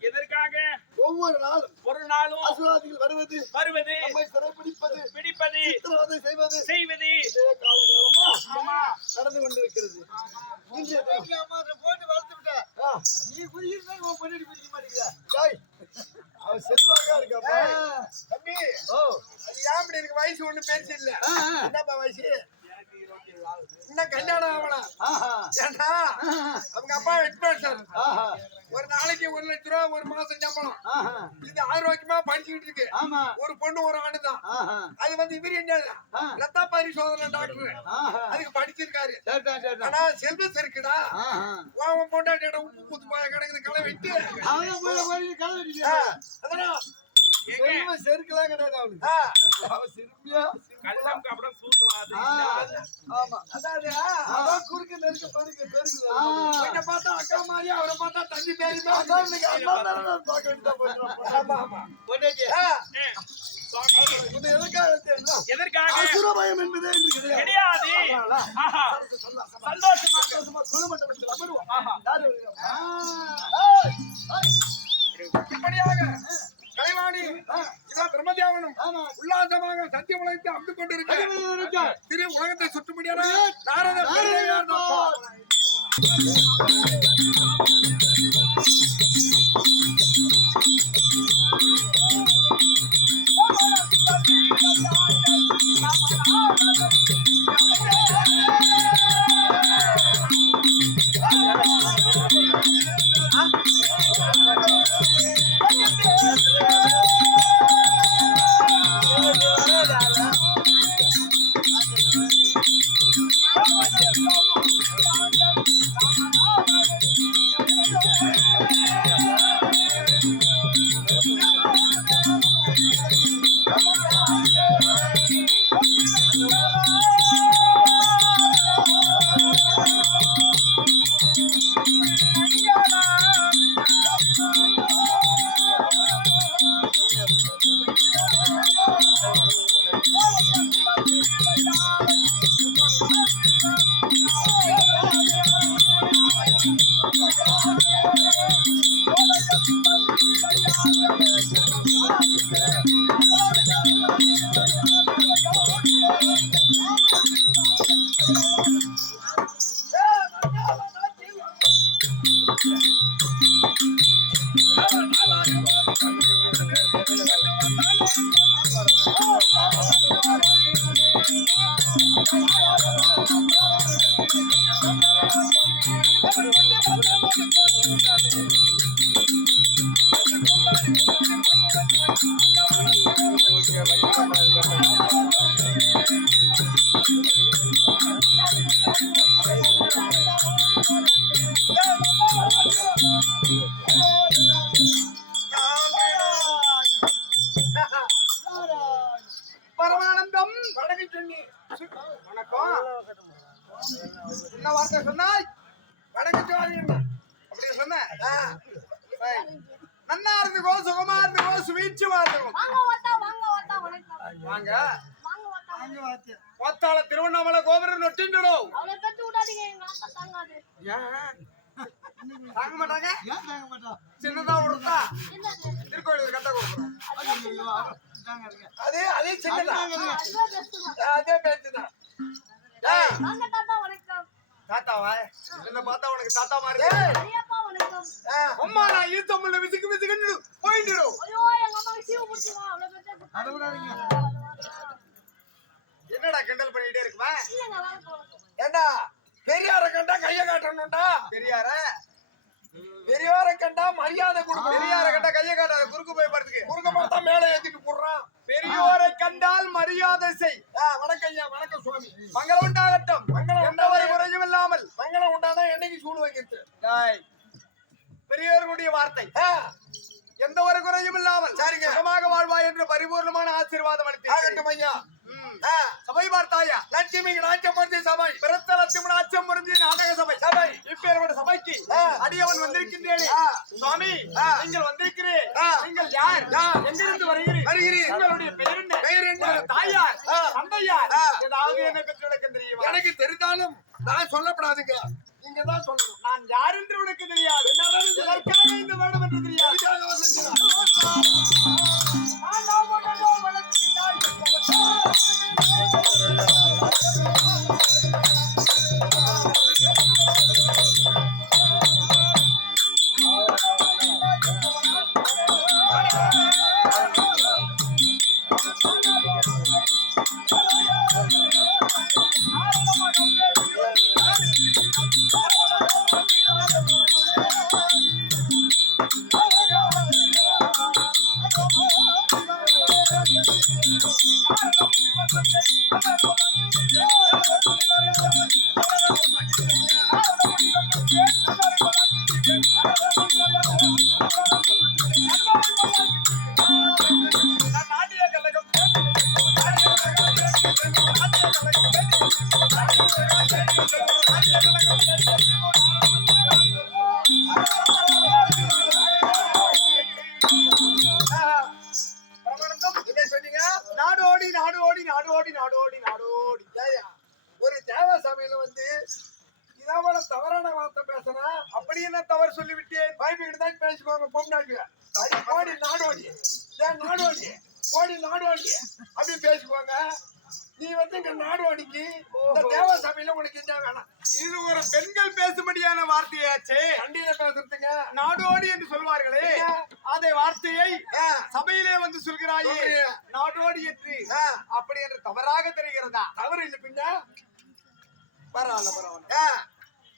எதற்காக? ஒவ்வொரு நாளும் ஒரு நாளும் வருவது வருவது. நம்மை சிறைப்பிடிப்பது பிடிப்பது. சித்திரவதை செய்வது. செய்வது. நடந்து கொண்டிருக்கிறது. இன்றைய தினம் ஆ, நீ குடிக்கிறதா உன் பொண்டாட்டி குடிக்க மாட்டேங்கிறா. அவன் செல்வாக்கா இருக்காப்பா. தம்பி ஓ, அது ஏன் இருக்கு? வயசு ஒண்ணு பேச்சு இல்ல. என்னப்பா வயசு? இன்னும் கல்யாணம் ஆகலாம் ஆஹா, அவங்க அப்பா ஹெட் சார் ஆஹா, ஒரு நாளைக்கு ஒரு லட்ச ரூபா ஒரு மாசம் சம்பளம் இது ஆரோக்கியமா படிச்சுக்கிட்டு இருக்கு ஆமா, ஒரு பொண்ணு ஒரு ஆணு தான் அது வந்து இவரு என்ன. ரத்த பரிசோதனை டாக்டர் ஆஹா. அதுக்கு படிச்சிருக்காரு. ஆனா செல்வம் இருக்குடா. உன் பொண்டாட்டியோட உப்பு குத்து போய கிடக்குது களை வெட்டி அவன் செல்வம் செருக்கலாம் கிடையாது அவனுக்கு. ஆ, அவன் சிறுமியா, சூதுவாது ஆமா. அதாவது அதான் குறுக்க நெருக்க பெருக்க பெருக்குது. உன்னை பார்த்தா அக்கா மாதிரி அவரை பார்த்தா தம்பி மாதிரி அதான் இன்னைக்கு அண்ணா தானே பார்க்க வேண்டியதா. ஆமா ஆமா. பொண்டாட்டி, எதுக்காக தெரியுமா? எதற்காக? அசுரபயம் என்பதே இன்று கிடையாது. சந்தோஷமா அமருவோம். யாரு? ஏய், இப்படியாக. கலைவாணி இதான் பிரம்மதேவனும் ஆமா. உல்லாசமாக சத்திய உலகத்தை அம்பு கொண்டிருக்க. திரு உலகத்தை சுற்றும்படியான நாரத நாரத பெருமையார் தான். அவளை பெத்து விடாதீங்க எங்க ஆத்தா தாங்காது. தாங்க மாட்டாங்க? ஏன் தாங்க மாட்டான்? சின்னதா விடுத்தா என்னது? திருக்கோயிலூர் கட்ட கோபுரம் அது. அதே அதே சின்னதா தான். அதே தாத்தா வணக்கம். தாத்தாவா? என்ன பார்த்தா உனக்கு தாத்தா மாதிரி அம்மா நான் ஈத்தமிழ்ல விசுக்கு விசுக்குன்னு போயிட்டுடும். என்னடா கிண்டல் பண்ணிட்டே இருக்குமா ஏண்டா? பெரியார கண்டா கைய காட்டணும்டா. பெரியார? பெரியார கண்டா மரியாதை கொடுக்கணும். பெரியார கண்டா கைய காட்டாத குறுக்கு போய் படுத்துக்கு. குறுக்க பார்த்தா மேல ஏத்திட்டு போடுறான். பெரியோரை கண்டால் மரியாதை செய். வணக்கம் ஐயா வணக்கம் சுவாமி. மங்களம் உண்டாகட்டும். மங்களம் எந்த ஒரு குறையும் இல்லாமல். மங்களம் உண்டாதான் என்னைக்கு சூடு வைக்கிறது? பெரியோர்களுடைய வார்த்தை. எந்த ஒரு குறையும் இல்லாமல் சரிங்க. சுகமாக வாழ்வாய் என்று பரிபூர்ணமான ஆசீர்வாதம் அளித்தேன் ஐயா. சபை பார்த்தாயா? லட்சுமி நாச்சமர்த்தி சபை. பிறத்த லட்சுமி நாச்சம் முருந்தி நாடக சபை. சபை. இப்பேற்பட்ட சபைக்கு அடியவன் வந்திருக்கின்றேன். சுவாமி நீங்கள் வந்திருக்கிறேன் நீங்கள் யார்? எங்கிருந்து வருகிறீர்? வருகிறீர் உங்களுடைய பெயர் என்ன பெயர் என்ன தாயார் தந்தையார். ஏதாவது என்ன பெற்றெடுக்க தெரியுமா? எனக்கு தெரிந்தாலும் நான் சொல்லப்படாதுங்க. நீங்க தான் சொல்லணும். நான் யார் என்று உனக்கு தெரியாது. இந்த வருடம் என்று தெரியாது. நான் நாடோடி நாடோடி நாடோடி. நாடோடி ஒரு தேவ சபையில வந்து இதாவோட தவறான வார்த்தை பேசினா அப்படி என்ன தவறு சொல்லிவிட்டு பயந்துகிட்டு தான் பேசுவாங்க பொம்னாட்டிய அடி நாடோடி. ஏன் நாடோடி கோடி நாடோடி. அப்படி பேசுவாங்க நீ வந்து இங்க நாடோடிக்கு இந்த தேவ சபையில உனக்கு என்ன வேணாம் இது ஒரு பெண்கள் பேசும்படியான வார்த்தையாச்சே. வண்டியில பேசுறதுங்க. நாடோடி என்று சொல்வார்களே. அதே வார்த்தையை சபையிலே வந்து சொல்கிறாயே. நாடோடி என்று. அப்படி என்று தவறாக தெரிகிறதா? தவறு இல்லை பின்ன. பரவாயில்ல பரவாயில்ல.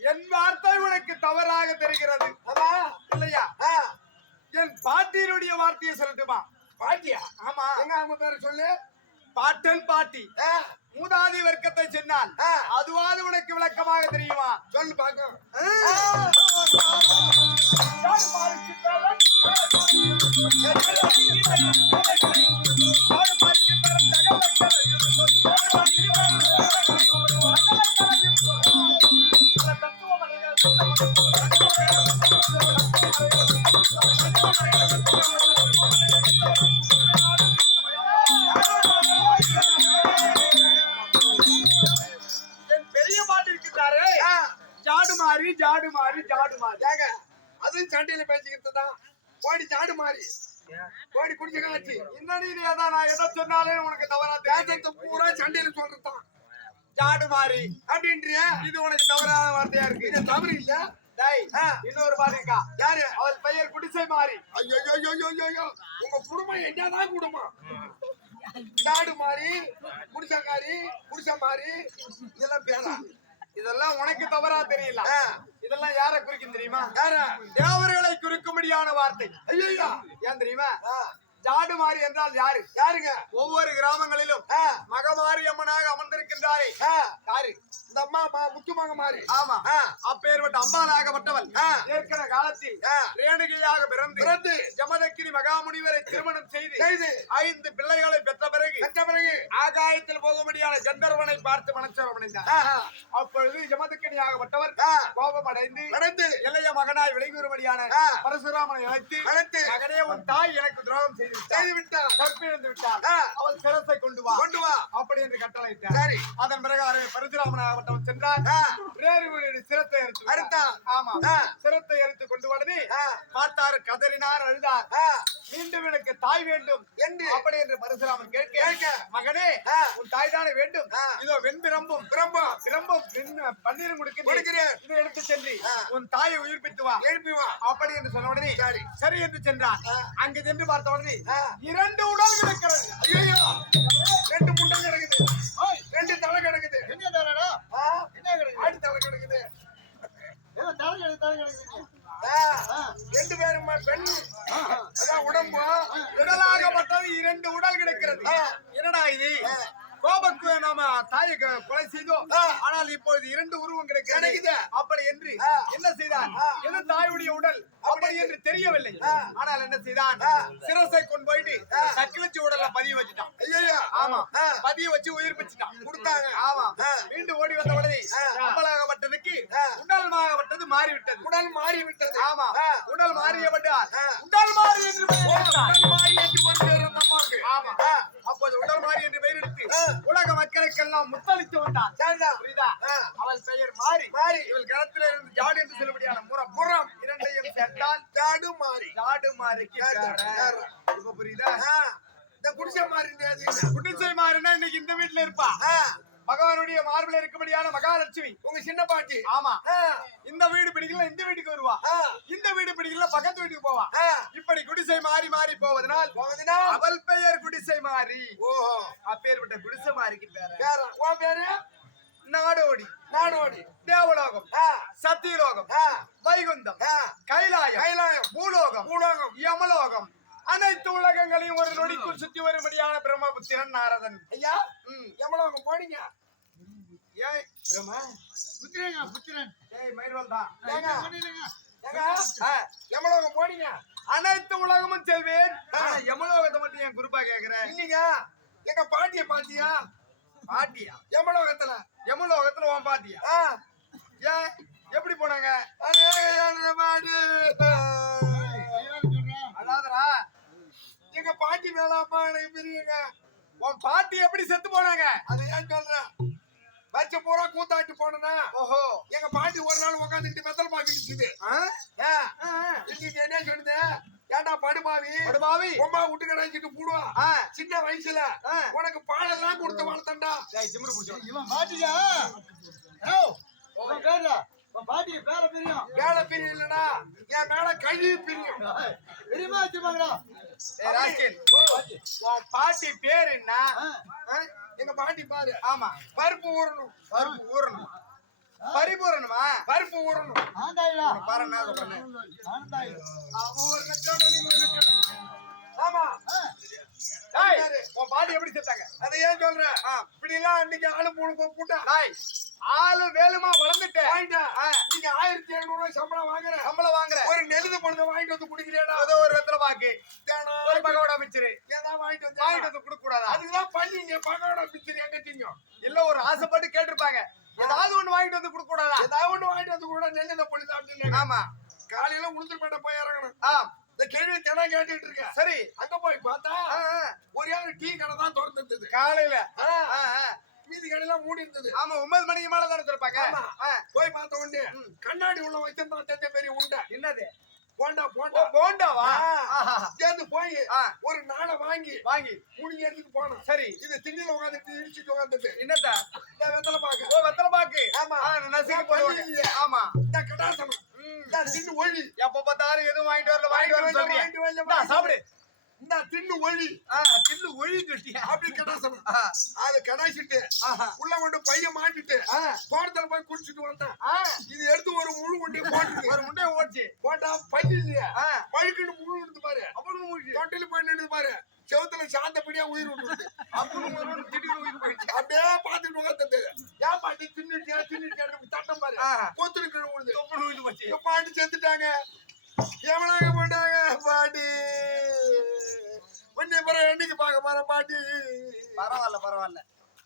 என் வார்த்தை உனக்கு தவறாக தெரிகிறது. இல்லையா? என் பாட்டியினுடைய வார்த்தையை சொல்லட்டுமா? பாட்டியா? ஆமா. எங்க அவங்க பேரு சொல்லு. பாட்டன் பாட்டி. மூதாதி வர்க்கத்தை சொன்னால். அதுவாது உனக்கு விளக்கமாக தெரியுமா? சொல்லு பாக்கும் மாறி ஜாடு மாறி ஜாடு மாறி. ஏங்க அதுவும் சண்டையில பேசிக்கிறது தான் கோடி சாடு மாறி. கோடி குடிச்ச காட்சி. இன்னொன்னு இது நான் எதை சொன்னாலும் உனக்கு தவறா தெரியும். பூரா சண்டையில சொல்றது தான் ஜாடு மாறி. அப்படின்றியா இது உனக்கு தவறான வார்த்தையா இருக்கு. இது தவறு இல்ல. டேய் ஆ. இன்னொரு பாட்டு இருக்கா யாரு? அவள் பெயர் குடிசை மாறி. ஐயோ ஐயோ ஐயோ உங்க குடும்பம் என்னதான் குடும்பம்? நாடு மாறி குடிசக்காரி குடிசை மாறி இதெல்லாம் பேரா இதெல்லாம் உனக்கு தவறா தெரியல. இதெல்லாம் யார குறிக்கும் தெரியுமா? யாரா? தேவர்களை குறிக்கும்படியான வார்த்தை. ஐயோ ஐயோ ஏன் தெரியுமா? ஜாடு மாறி என்றால் யாரு? யாருங்க? ஒவ்வொரு கிராமங்களிலும் மகமாரி அம்மனாக அமர்ந்திருக்கின்றாரே. யாரு? இந்த அம்மா முத்துமாங்க மாறி ஆமா. அப்பேற்பட்ட அம்பாலாகப்பட்டவள். ஏற்கன காலத்தில். ரேணுகையாக பிறந்து பிறந்து ஜமதக்கிரி மகாமுனிவரை திருமணம் செய்து செய்து ஐந்து பிள்ளைகளை பெற்ற பிறகு பெற்ற பிறகு ஆகாயத்தில் போகும்படியான கந்தர்வனை பார்த்து மனச்சரம் அடைந்தார் அப்பொழுது ஜமதக்கினியாகப்பட்டவர். கோபம் அடைந்து நடந்து இளைய மகனாய் விளங்கும்படியான ஆ. பரசுராமனை அழைத்து அழைத்து மகனே உன் தாய் எனக்கு துரோகம் செய்து விட்டார் செய்து விட்டா கற்பிழந்து விட்டார் ஆ. அவள் சிரத்தை கொண்டு வா. கொண்டு வா. அப்படி என்று கட்டளையிட்டார் சரி. அதன் பிறகு அரவை பரசுராமனாகப்பட்டவன் சென்றார் வீடு சிரத்தை எடுத்து. ஆமா. சிரத்தை எடுத்து கொண்டு உடனே. பார்த்தார் கதறினார் அழுதார். மீண்டும் எனக்கு தாய் வேண்டும். என்று. அப்படி என்று பரசுராமன் கேட்க. மகனே தானே வேண்டும். இதோ வெண்பிரம்பும் பிரம்பம் பிரம்பும் பன்னீரும் கொடுக்கிறேன். இதை எடுத்து சென்று. உன் தாயை உயிர்ப்பித்து வா. எழுப்பி வா. அப்படி என்று சொன்ன உடனே சரி. சரி என்று சென்றான். அங்கு சென்று பார்த்த உடனே. இரண்டு உடல் கிடக்கிறது. ஐயோ ரெண்டு முண்டை கிடக்குது. ரெண்டு தலை கிடக்குது. என்ன தரடா? ஆ, என்ன கிடைக்குது? தலை கிடக்குது. தலை கிடக்கு தலை கிடக்குது ஆ, ரெண்டு பேரும் பெண்? உடம்பு. உடலாகப்பட்டது இரண்டு உடல் கிடக்கிறது. என்னடா இது? கோபக்கு நாம தாயை கொலை செய்தோம். ஆனால் இப்பொழுது இரண்டு உருவம் கிடைக்கிறது. அப்படி என்று. என்ன செய்தான். எது தாயுடைய உடல் அப்படி என்று தெரியவில்லை. ஆனால் என்ன செய்தான். சிரசை கொண்டு போயிட்டு சக்கிலச்சி உடல்ல பதிய வச்சுட்டான் ஆமா. பதிய வச்சு உயிர்ப்பிச்சுட்டான் கொடுத்தாங்க. ஆமா. மீண்டும் ஓடி வந்த உடனே. அம்பலாகப்பட்டதுக்கு. உடல்மாகப்பட்டது மாறிவிட்டது உடல் மாறி விட்டது ஆமா. உடல் மாறியப்பட்டார். உடல் மாறி என்று விட்டான் மகாலட்சுமி உங்க சின்ன பாட்டி. ஆமா. இந்த வீடு பிடிக்கல இந்த வீட்டுக்கு வருவா. இந்த வீடு பிடிக்கல பக்கத்து வீட்டுக்கு போவா. இப்படி குடிசை மாறி மாறி போவதனால் போகுதுன்னா? அவள் பெயர் குடிசை மாறி. ஓஹோ அப்பேற்பட்ட குடிசை மாறிக்கு பேர உன் பேரு? நாடோடி. நாடோடி. தேவலோகம். சத்தியலோகம். வைகுந்தம். கைலாயம். கைலாயம். பூலோகம். பூலோகம். யமலோகம். அனைத்து உலகங்களையும் ஒரு நொடிக்குள் சுத்தி வரும்படியான பிரம்மபுத்திரன் நாரதன். ஐயா ம். எவ்வளவு போனீங்க? ஏய் பிரம்மா. புத்திரங்க புத்திரன் ஏய் மயிர்வல் தான் ஏங்க. எவ்வளவு போனீங்க அனைத்து உலகமும் செல்வேன். ஆனா யமலோகத்தை மட்டும் என் குறிப்பா கேக்குறேன். இல்லைங்க. எங்க பாட்டிய பாத்தியா? பாட்டியா? எமலோகத்துல. யமலோகத்துல உன் பாட்டியா? ஆ, ஏன் எப்படி போனாங்க? அதாதரா எங்க பாட்டி மேலாப்பா எனக்கு பிரியுங்க. உன் பாட்டி எப்படி செத்து போனாங்க? அதை ஏன் சொல்றேன் வருஷம் பூரா கூத்தாட்டு போனனா? ஓஹோ. எங்க பாட்டி ஒரு நாள் உட்காந்துட்டு வெத்தலை பாக்கு நிச்சுது ஆ? ஆ, ஆ, ஆ. இன்னைக்கு என்ன சொல்லுது? ஏன்டா படுபாவி? படுபாவி. உமா விட்டு கடாச்சிட்டு போடுவா. சின்ன வயசுல. உனக்கு பாலெல்லாம் கொடுத்து வளர்த்தண்டா டேய், திமிரு பிடிச்சவன். இவன் பாட்டியா உன் பேரா உன் பாட்டி பேர தெரியும் மேல பிரியும் இல்லடா. என் மேல கழுவி பிரியும். வச்சுப்பாங்களா பாட்டி பேர் என்ன? எங்க பாட்டி பாரு. ஆமா. பருப்பு ஊறணும். பருப்பு ஊறணும். பரிபூரணமா பருப்பு ஊறணும்? பாரு என்ன லட்சம் ஆமா. உன் பாட்டி எப்படி செத்தாங்க? அதை ஏன் சொல்ற? ஆ. இப்படி எல்லாம் அன்னைக்கு ஆளு போட்டா டேய், ஆளு வேலுமா வளர்ந்துட்டேன். நீங்க ஆயிரத்தி எழுநூறு ரூபாய் சம்பளம் வாங்குற சம்பளம் வாங்குற. ஒரு நெலுது பொழுது வாங்கிட்டு வந்து குடிக்கிறேடா. ஏதோ ஒரு வெத்தலை பாக்கு. ஒரு பகவோட அமைச்சரு. ஏதா வாங்கிட்டு வந்து வாங்கிட்டு வந்து கொடுக்க கூடாதா அதுக்குதான் பள்ளிங்க பகோட பிச்சர் எங்க திங்கும் இல்ல ஒரு ஆசைப்பட்டு கேட்டிருப்பாங்க. ஏதாவது ஒண்ணு வாங்கிட்டு வந்து கொடுக்க கூடாதா ஏதாவது ஒண்ணு வாங்கிட்டு வந்து கூட நெல்லுத பொழுது அப்படின்னு. ஆமா. காலையில உளுந்தூர்பேட்டை போய் இறங்கணும். ஆ. இந்த கேள்வி தினம் கேட்டுட்டு இருக்க சரி. அங்க போய் பார்த்தா. ஒரே ஒரு டீ கடை தான் திறந்துருந்தது. காலையில. ஆ, ஆ, ஆ. மீதி கடையெல்லாம் மூடி இருந்தது. ஆமா ஒன்பது மணிக்கு மேல தானே. ஆ. போய் பார்த்த உடனே கண்ணாடி உள்ள வச்சிருந்தான் தெத்த பெரிய உண்டை என்னது? போண்டா போண்டா. போண்டாவா. சேர்ந்து போய். ஒரு நாளை வாங்கி வாங்கி. மூணு இடத்துக்கு போனோம். சரி. இது திண்ணில உட்காந்துட்டு இடிச்சுட்டு உட்காந்துட்டு என்னத்த? இந்த வெத்தலை பாக்க. ஓ வெத்தலை பாக்கு. ஆமா. நசுக்கி போடுவாங்க. ஆமா. இந்த கடாசனம். இந்த தின்னு ஒளி. எப்ப பார்த்தாலும் எதுவும் வாங்கிட்டு வரல வாங்கிட்டு வரல சொல்றீங்க வாங்கிட்டு வரல, சாப்பிடு. இந்த தின்னு ஒளி. தில்லு ஒழி சொல்லிட்டியா? அப்படி கடாசனம் ஆ, அதை கடாசிட்டு. உள்ள கொண்டு பையன் மாட்டிட்டு தோட்டத்துல போய் குடிச்சிட்டு வந்தேன். இது எடுத்து ஒரு முழு கொண்டு போட்டு ஒரு முட்டையை ஓடிச்சு போட்டா பல்லு இல்லையா? பழுக்குன்னு முழு இருந்து பாரு. அப்புறம் தொட்டில போய் நின்று பாரு. செவுத்துல சாந்தப்படியா உயிர் விட்டுருது. அப்புறம் திடீர்னு உயிர் போயிடுச்சு. அப்படியே பாத்துட்டு உட்காந்துட்டு ஏன் பாட்டி தின்னுட்டியா தின்னுட்டியா தட்டம் பாரு. ஆ. கொத்துருக்கு விழுது. தொப்புன்னு உயிர் போச்சு. பாட்டி செத்துட்டாங்க? எவனாக போட்டாங்க பாட்டி? உன்னை பிறகு என்னைக்கு பார்க்க போற பாட்டி? பரவாயில்ல பரவாயில்ல.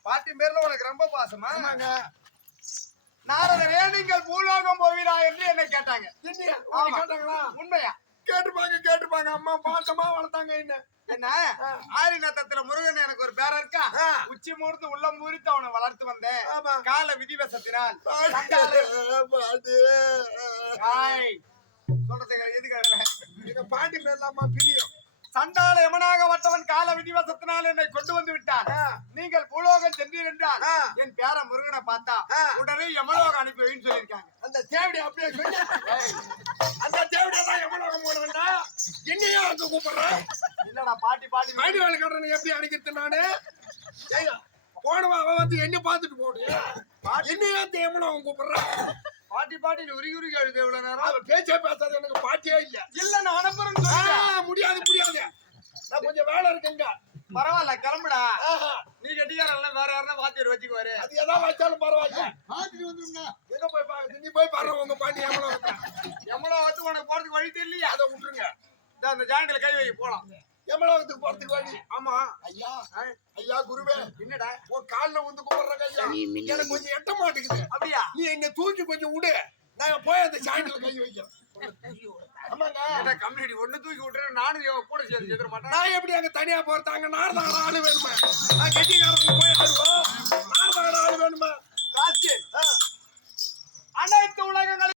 பாட்டி பேர்ல உனக்கு ரொம்ப பாசமா? நாரதரே நீங்கள் பூலோகம் போவீரா என்று என்ன கேட்டாங்க. கேட்டாங்களா? உண்மையா? கேட்டுப்பாங்க கேட்டுப்பாங்க. அம்மா பாசமா வளர்த்தாங்க என்ன? என்ன? ஆரி நத்தத்துல முருகன் எனக்கு ஒரு பேர இருக்கா. உச்சி மூர்த்து உள்ள மூரித்து அவனை வளர்த்து வந்தேன். கால விதிவசத்தினால். சொல்றதுக்கு எதுக்கு பாட்டி மேலாமா பிரியம். சண்டால யமனாக வட்டவன் கால விதிவசத்தினால் என்னை கொண்டு வந்து விட்டான். நீங்கள் பூலோகம் சென்றீர் என்றால். என் பேர முருகனை பார்த்தா. உடனே யமலோகம் அனுப்பி வைன்னு சொல்லியிருக்காங்க. அந்த தேவடி அப்படியே சொல்லி அந்த தேவடியை தான் எவ்வளவு போடுறா என்னையும் அங்க கூப்பிடுறேன் இல்லடா பாட்டி பாட்டி மாடி வேலை கட்டணம் எப்படி அடிக்கிறது நானு? போனவன் அவன் வந்து என்ன பார்த்துட்டு போடு. என்னையும் தேவனும் அவன் கூப்பிடுறான் பாட்டி பாட்டி உருகி உருகி அழுது எவ்வளவு நேரம்? பேச்சே பேசாத எனக்கு பாட்டியே இல்ல. இல்ல நான் சொல்லிட்டேன். முடியாது முடியாது. நான் கொஞ்சம் வேலை இருக்குங்க. பரவாயில்ல கிளம்புடா. ஆஹா, நீ கட்டிக்காரல்ல வேற யாருன்னா வாத்தியார் வச்சுக்குவாரு. அது எதாவது வச்சாலும் பரவாயில்ல. பார்த்துட்டு வந்துருங்க. எங்க போய் பாக்க நீ போய் பாரு உங்க பாட்டி எவ்வளவு. எவ்வளவு உனக்கு போறதுக்கு வழி தெரியலையா? அதை விட்டுருங்க. இந்த அந்த ஜாண்டில கை வை போலாம். எவ்வளவுக்கு போறதுக்கு வழி. ஆமா. ஐயா ஐயா குருவே. என்னடா? உன் கால்ல வந்து கும்பிடுறேங்க ஐயா. எனக்கு கொஞ்சம் எட்ட மாட்டேங்குது. அப்படியா? நீ எங்க தூக்கி கொஞ்சம் விடு. நான் போய் அந்த சாண்டில் கை வைக்கிறேன். ஆமாங்க. கம்யூனிட்டி ஒண்ணு தூக்கி விட்டுறேன் நானும் கூட சேர்ந்து சேர்த்துட மாட்டேன். நான் எப்படி அங்க தனியா போறதாங்க? நார்தாங்க ஆளு வேணுமா. நான் கெட்டிக்காரங்க போய் ஆடுவோம். ஆளு வேணுமா. ராஸ்கே ஆ,